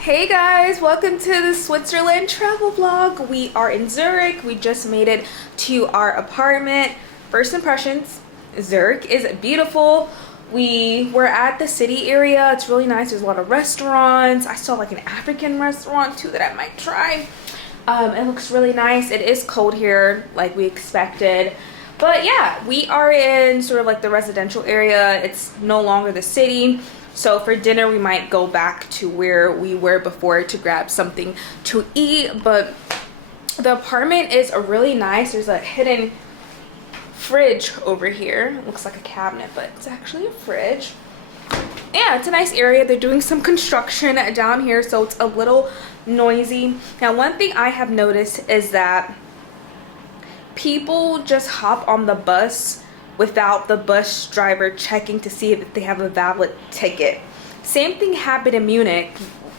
Hey guys, welcome to the Switzerland travel vlog. We are in Zurich. We just made it to our apartment. First impressions, Zurich is beautiful. We were at the city area. It's really nice. There's a lot of restaurants. I saw like an African restaurant too that I might try. It looks really nice. It is cold here like we expected. But yeah, we are in sort of like the residential area. It's no longer the city. So for dinner, we might go back to where we were before to grab something to eat. But the apartment is really nice. There's a hidden fridge over here. It looks like a cabinet, but it's actually a fridge. Yeah, it's a nice area. They're doing some construction down here, so it's a little noisy. Now, one thing I have noticed is that people just hop on the bus without the bus driver checking to see if they have a valid ticket. Same thing happened in Munich.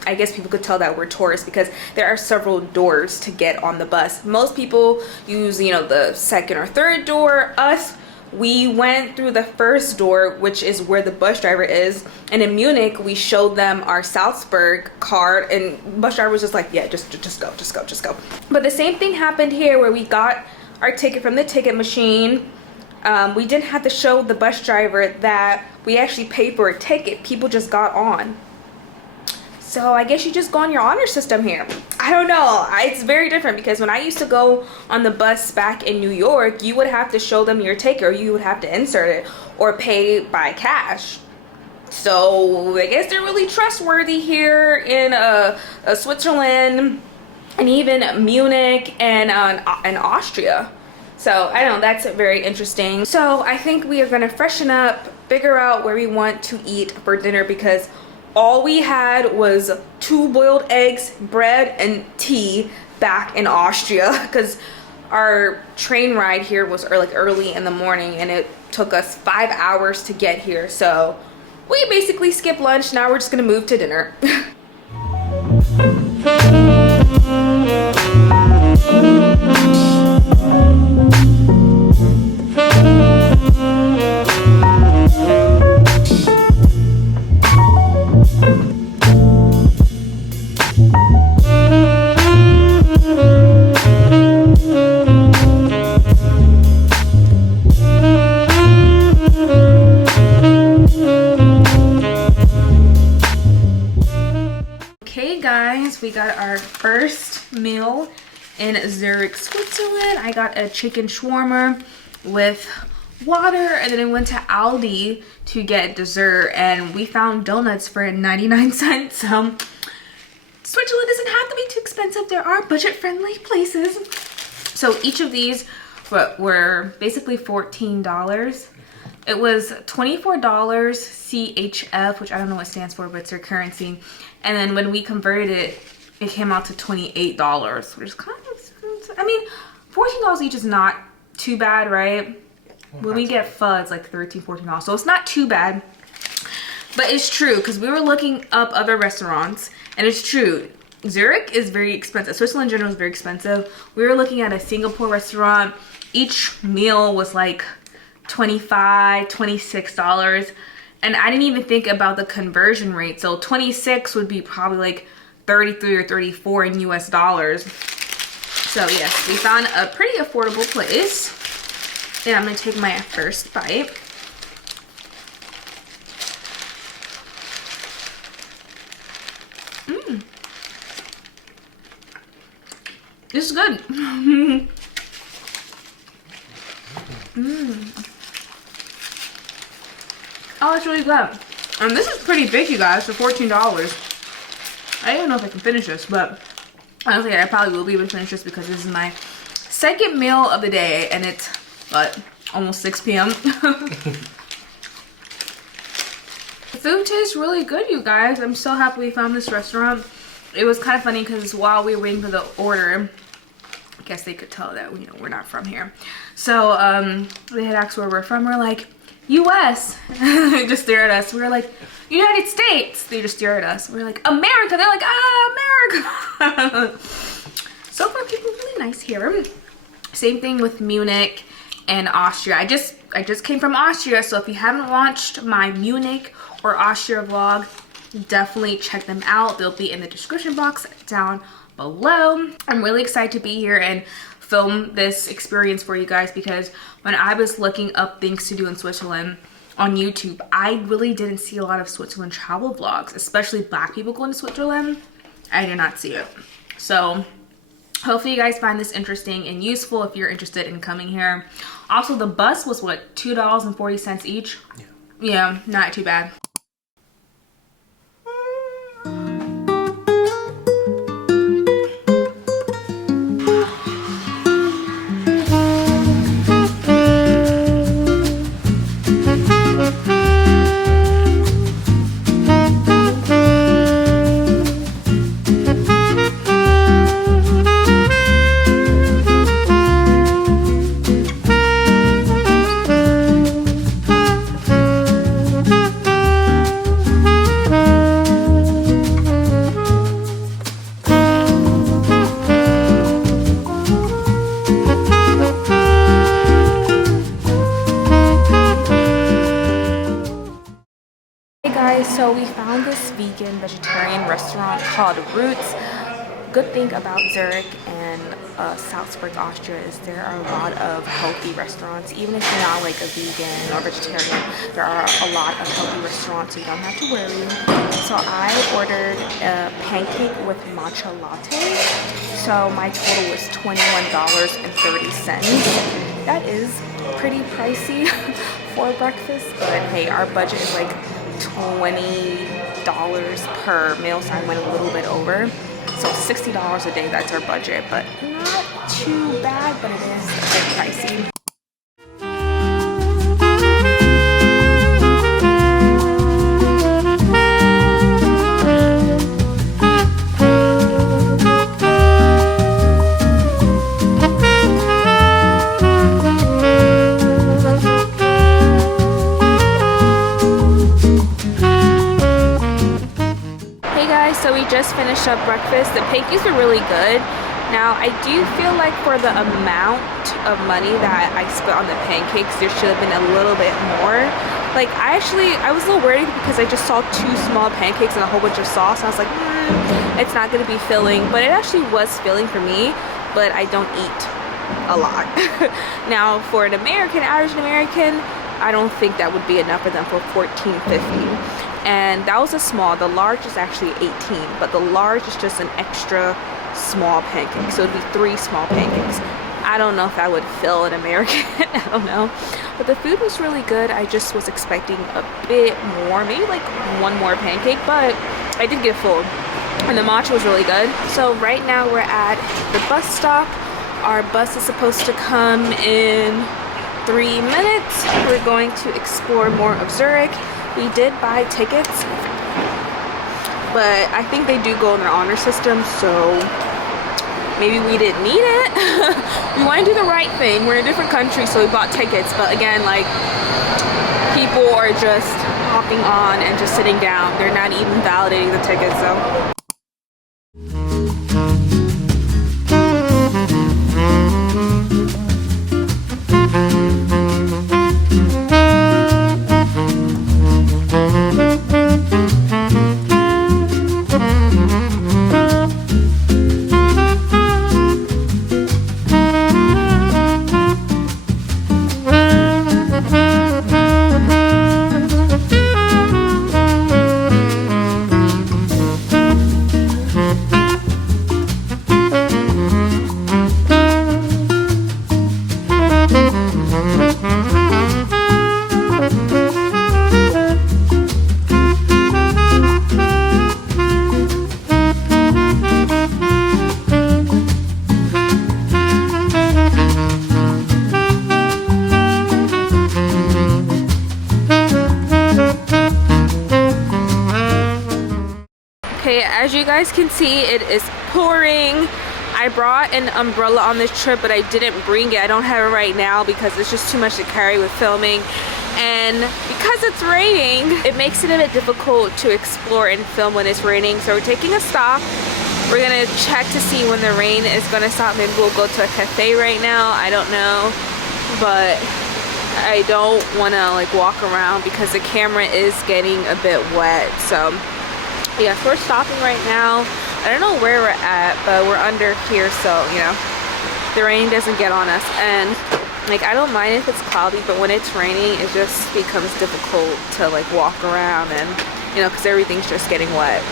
I guess people could tell that we're tourists because there are several doors to get on the bus. Most people use, you know, the second or third door. Us, we went through the first door, which is where the bus driver is. And in Munich, we showed them our Salzburg card, and bus driver was just like, yeah, just go. But the same thing happened here where we got our ticket from the ticket machine. We didn't have to show the bus driver that we actually paid for a ticket. People just got on. So I guess you just go on your honor system here. I don't know. It's very different because when I used to go on the bus back in New York, you would have to show them your ticket or you would have to insert it or pay by cash. So I guess they're really trustworthy here in Switzerland and even Munich and Austria. So I don't know, that's very interesting. So I think we are gonna freshen up, figure out where we want to eat for dinner because all we had was 2 boiled eggs, bread, and tea back in Austria because our train ride here was early in the morning and it took us 5 hours to get here. So we basically skipped lunch. Now we're just gonna move to dinner. We got our first meal in Zurich, Switzerland. I got a chicken shawarma with water, and then I went to Aldi to get dessert, and we found donuts for 99 cents. So Switzerland doesn't have to be too expensive. There are budget-friendly places. So each of these were basically $14. It was $24 CHF, which I don't know what it stands for, but it's their currency. And then when we converted it, it came out to $28, which is kind of expensive. I mean, $14 each is not too bad, right? When we get pho, it's like $13, $14. So it's not too bad. But it's true, because we were looking up other restaurants, and it's true. Zurich is very expensive. Switzerland in general is very expensive. We were looking at a Singapore restaurant. Each meal was like $25, $26. And I didn't even think about the conversion rate. So 26 would be probably like 33 or 34 in US dollars. So yes, we found a pretty affordable place. And I'm gonna take my first bite. This is good. Oh, it's really good. And this is pretty big, you guys, for $14. I don't know if I can finish this, but honestly, I probably will be able to finish this because this is my second meal of the day, and it's, what, almost 6 p.m. The food tastes really good, you guys. I'm so happy we found this restaurant. It was kind of funny because while we were waiting for the order, I guess they could tell that, you know, we're not from here. So they had asked where we're from. We're like, US. They just stare at us. We were like, United States. They just stare at us. We're like, America. They're like, ah, America. So far, people are really nice here. Same thing with Munich and Austria. I just came from Austria, so if you haven't watched my Munich or Austria vlog, definitely check them out. They'll be in the description box down below. I'm really excited to be here and film this experience for you guys because when I was looking up things to do in Switzerland on YouTube, I really didn't see a lot of Switzerland travel vlogs, especially Black people going to Switzerland. I did not see it. So hopefully you guys find this interesting and useful if you're interested in coming here. Also, the bus was what, $2.40 each? Yeah, not too bad. So we found this vegan vegetarian restaurant called Roots. Good thing about Zurich and Salzburg, Austria is there are a lot of healthy restaurants. Even if you're not like a vegan or vegetarian, there are a lot of healthy restaurants, so you don't have to worry. So I ordered a pancake with matcha latte. So my total was $21.30. That is pretty pricey for breakfast, but hey, our budget is like $20 per meal, so I went a little bit over. So $60 a day, that's our budget, but not too bad, but it is a bit pricey. So we just finished up breakfast. The pancakes are really good. Now I do feel like for the amount of money that I spent on the pancakes, there should have been a little bit more. Like I was a little worried because I just saw 2 small pancakes and a whole bunch of sauce. I was like, it's not gonna be filling, but it actually was filling for me, but I don't eat a lot. Now for an average American, I don't think that would be enough for them for $14.50. And that was a small. The large is actually 18, but the large is just an extra small pancake, so it'd be 3 small pancakes. I don't know if that would fill an American. I don't know, but the food was really good. I just was expecting a bit more, maybe like 1 more pancake, but I did get full, and the matcha was really good. So right now we're at the bus stop. Our bus is supposed to come in 3 minutes. We're going to explore more of Zurich. We did buy tickets, but I think they do go in their honor system, so maybe we didn't need it. We want to do the right thing. We're in a different country, so we bought tickets, but again, like, people are just hopping on and just sitting down. They're not even validating the tickets, so. guys can see, it is pouring. I brought an umbrella on this trip, but I didn't bring it. I don't have it right now because it's just too much to carry with filming. And because it's raining, it makes it a bit difficult to explore and film when it's raining. So we're taking a stop. We're gonna check to see when the rain is gonna stop. Maybe we'll go to a cafe right now. I don't know, but I don't wanna like walk around because the camera is getting a bit wet. So yeah, so we're stopping right now. I don't know where we're at, but we're under here, so you know, the rain doesn't get on us. And like, I don't mind if it's cloudy, but when it's raining, it just becomes difficult to like walk around, and you know, because everything's just getting wet.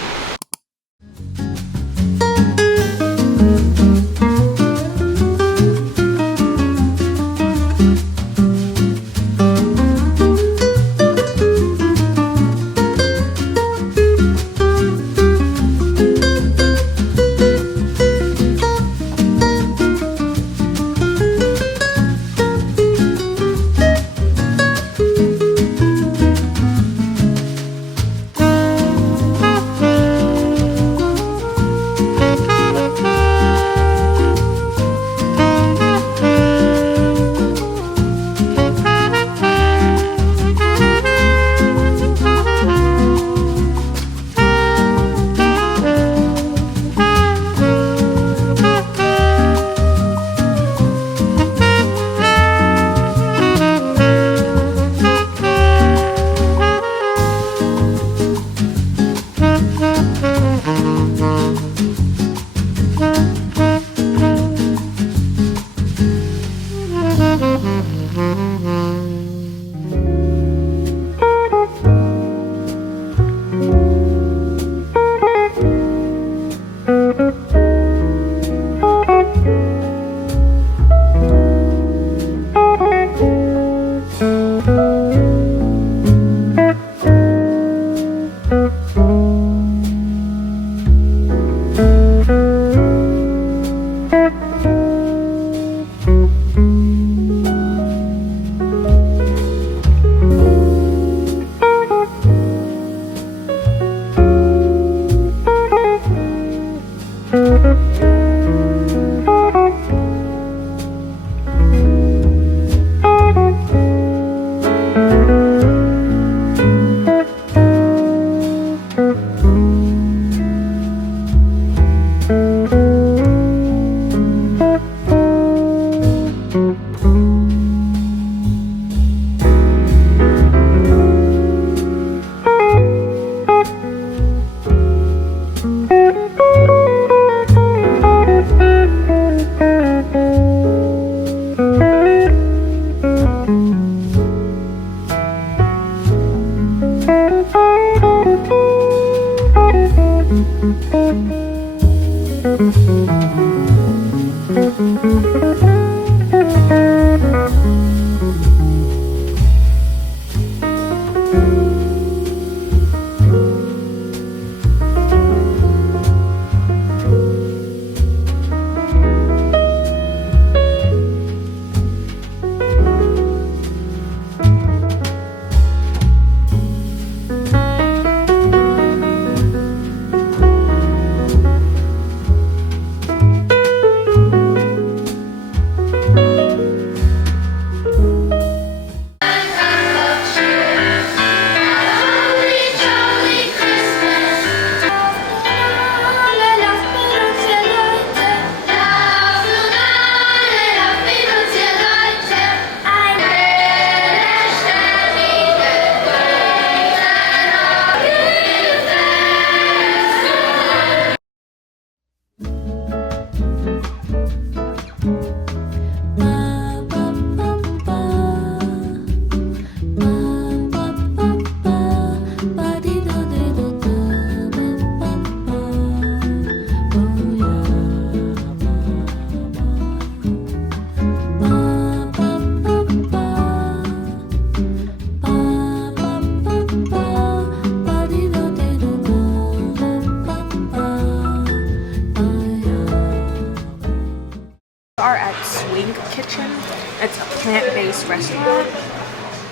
Are at Swing Kitchen. It's a plant-based restaurant.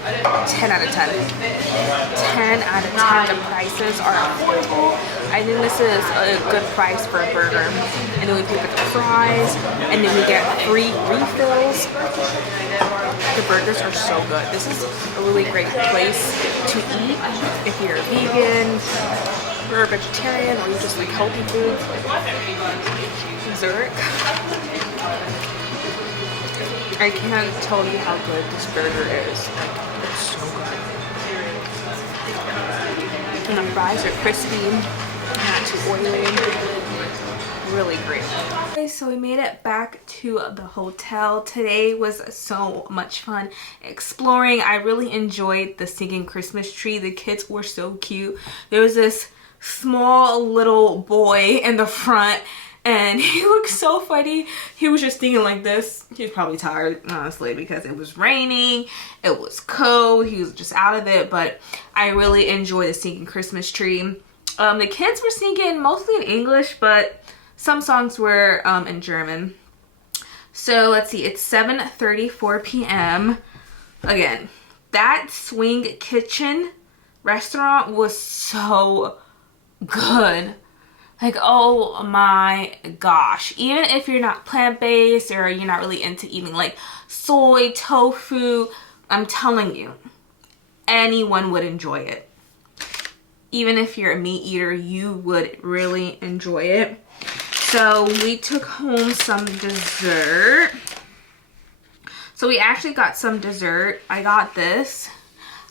10 out of 10. 10 out of 10. The prices are affordable. I think this is a good price for a burger. And then we pay for the fries, and then we get free refills. The burgers are so good. This is a really great place to eat if you're a vegan, or a vegetarian, or you just like healthy foods. Zurich. I can't tell you how good this burger is. Like, it's so good. And the fries are crispy, not too oily. Really great. Okay, so we made it back to the hotel. Today was so much fun exploring. I really enjoyed the singing Christmas tree. The kids were so cute. There was this small little boy in the front, and he looked so funny. He was just singing like this. He was probably tired, honestly, because it was raining, it was cold, he was just out of it. But I really enjoyed the singing Christmas tree. The kids were singing mostly in English, but some songs were in German. So let's see, it's 7:34 p.m. Again, that Swing Kitchen restaurant was so good. Like, oh my gosh. Even if you're not plant-based or you're not really into eating like soy, tofu, I'm telling you, anyone would enjoy it. Even if you're a meat eater, you would really enjoy it. So we took home some dessert. So we actually got some dessert. I got this.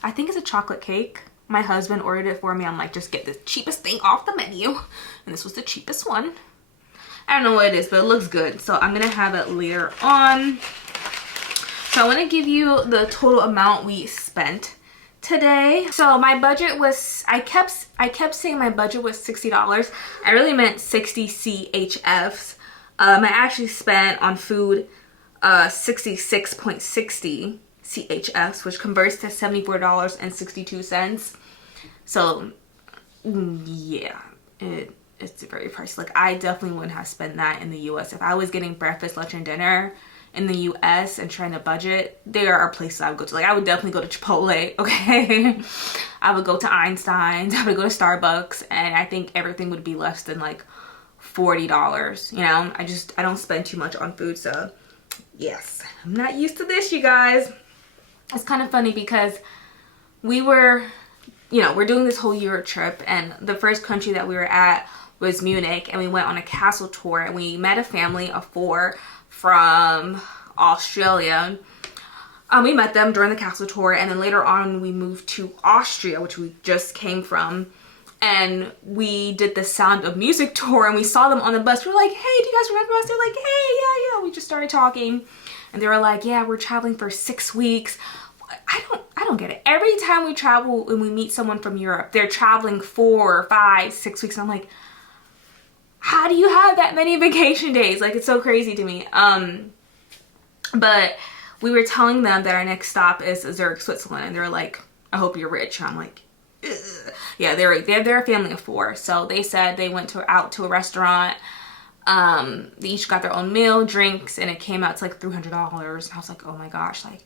I think it's a chocolate cake. My husband ordered it for me. I'm like, just get the cheapest thing off the menu. And this was the cheapest one. I don't know what it is, but it looks good. So I'm going to have it later on. So I want to give you the total amount we spent today. So my budget was, I kept saying my budget was $60. I really meant 60 CHFs. I actually spent on food 66.60 CHFs, which converts to $74.62. So yeah, it's very pricey. Like, I definitely wouldn't have spent that in the US. If I was getting breakfast, lunch, and dinner in the US and trying to budget, there are places I would go to. Like, I would definitely go to Chipotle, okay? I would go to Einstein's, I would go to Starbucks, and I think everything would be less than like $40, you know? I don't spend too much on food, so yes. I'm not used to this, you guys. It's kind of funny because we were, you know, we're doing this whole Europe trip, and the first country that we were at was Munich, and we went on a castle tour, and we met a family of 4 from Australia. We met them during the castle tour, and then later on we moved to Austria, which we just came from, and we did the Sound of Music tour, and we saw them on the bus. We were like, hey, do you guys remember us? They're like, hey, yeah. We just started talking, and they were like, yeah, we're traveling for 6 weeks. I don't get it. Every time we travel and we meet someone from Europe, they're traveling 4, 5, 6 weeks, and I'm like, how do you have that many vacation days? Like, it's so crazy to me. But we were telling them that our next stop is Zurich, Switzerland, and they're like, I hope you're rich. And I'm like, ugh. Yeah, they're a family of 4. So they said they went out to a restaurant. They each got their own meal, drinks, and it came out to like $300. And I was like, oh my gosh, like,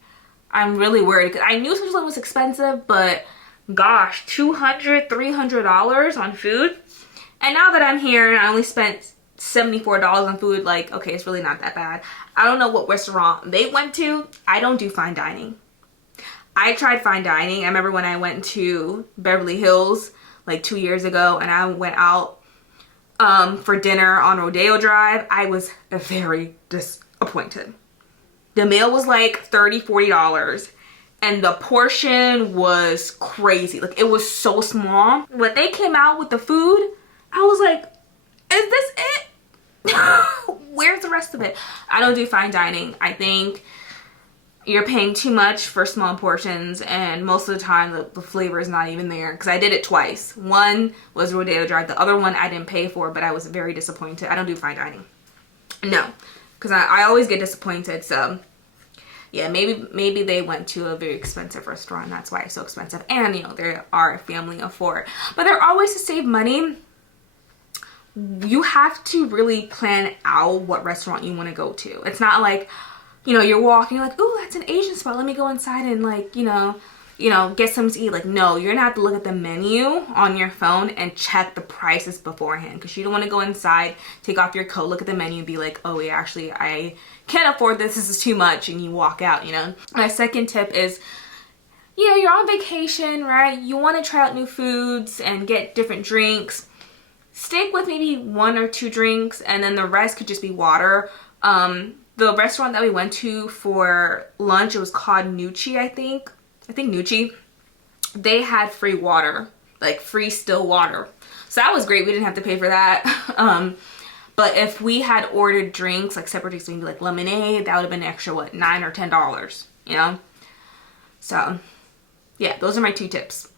I'm really worried, because I knew Switzerland was expensive, but gosh, $200, $300 on food. And now that I'm here and I only spent $74 on food, like, okay, it's really not that bad. I don't know what restaurant they went to. I don't do fine dining. I tried fine dining. I remember when I went to Beverly Hills like 2 years ago, and I went out for dinner on Rodeo Drive. I was very disappointed. The meal was like $30, $40, and the portion was crazy. Like, it was so small. When they came out with the food, I was like, is this it? Where's the rest of it? I don't do fine dining. I think you're paying too much for small portions, and most of the time the flavor is not even there, because I did it twice. One was Rodeo Drive. The other one I didn't pay for, but I was very disappointed. I don't do fine dining. No, because I always get disappointed. So yeah, maybe they went to a very expensive restaurant. That's why it's so expensive. And, you know, they are a family of 4. But there are ways to save money. You have to really plan out what restaurant you want to go to. It's not like, you know, you're walking, you're like, ooh, that's an Asian spot. Let me go inside and, like, you know, you know, get something to eat. Like, no, you're gonna have to look at the menu on your phone and check the prices beforehand, because you don't want to go inside, take off your coat, look at the menu and be like, oh yeah, actually I can't afford this, this is too much, and you walk out, you know. My second tip is, you know, you're on vacation, right? You want to try out new foods and get different drinks. Stick with maybe 1 or 2 drinks, and then the rest could just be water. The restaurant that we went to for lunch, it was called Nucci, I think Nucci. They had free water, like free still water. So that was great. We didn't have to pay for that. But if we had ordered drinks, like separate drinks, maybe like lemonade, that would have been an extra, what, $9 or $10, you know? So yeah, those are my 2 tips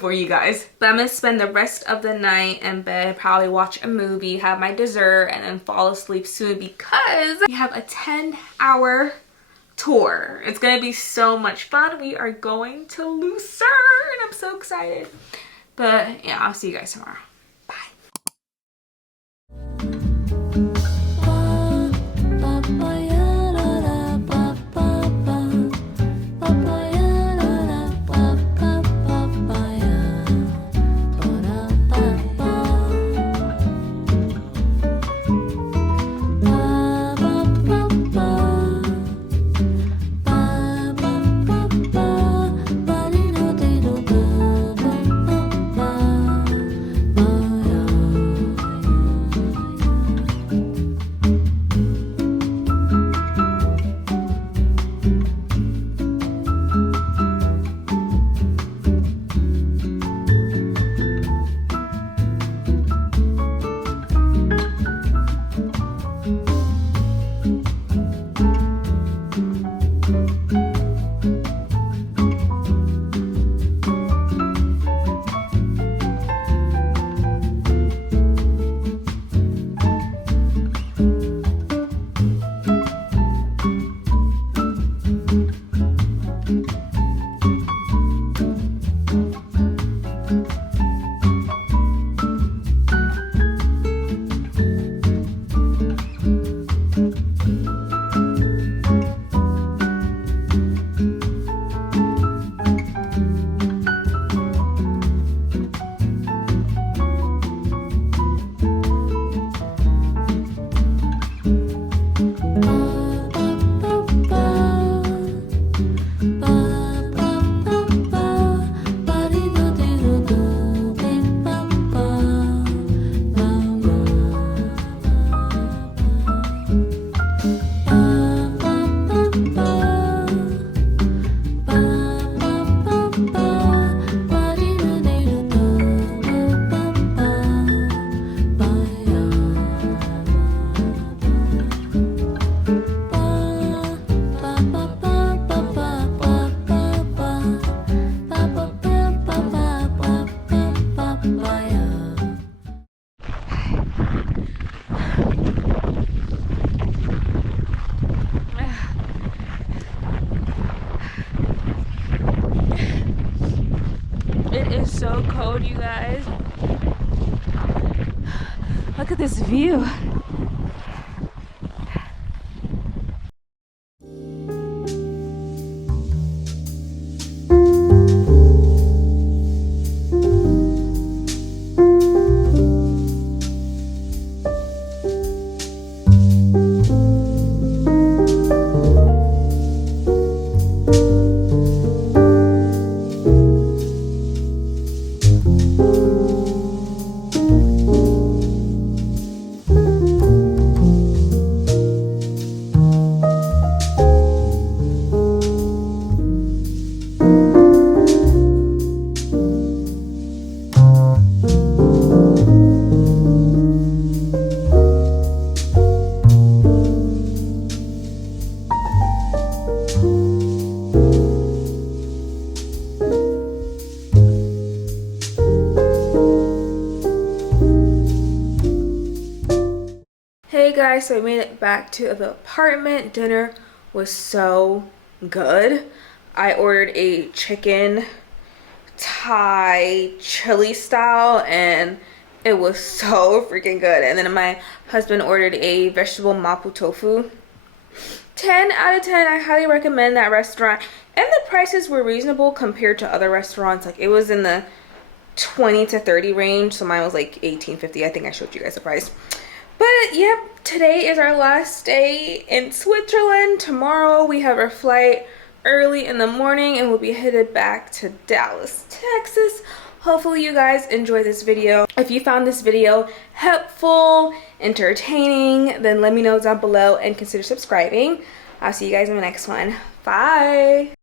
for you guys. But I'm gonna spend the rest of the night in bed, probably watch a movie, have my dessert, and then fall asleep soon, because we have a 10-hour tour. It's gonna be so much fun. We are going to Lucerne. I'm so excited. But yeah, I'll see you guys tomorrow. It is so cold, you guys. Look at this view. Hey guys, so I made it back to the apartment. Dinner was so good. I ordered a chicken Thai chili style and it was so freaking good. And then my husband ordered a vegetable mapo tofu. 10 10 out of 10. I highly recommend that restaurant. And the prices were reasonable compared to other restaurants. Like, it was in the 20 to 30 range. So mine was like 18.50. I think I showed you guys the price. But yep, today is our last day in Switzerland. Tomorrow we have our flight early in the morning and we'll be headed back to Dallas, Texas. Hopefully you guys enjoy this video. If you found this video helpful, entertaining, then let me know down below and consider subscribing. I'll see you guys in the next one. Bye.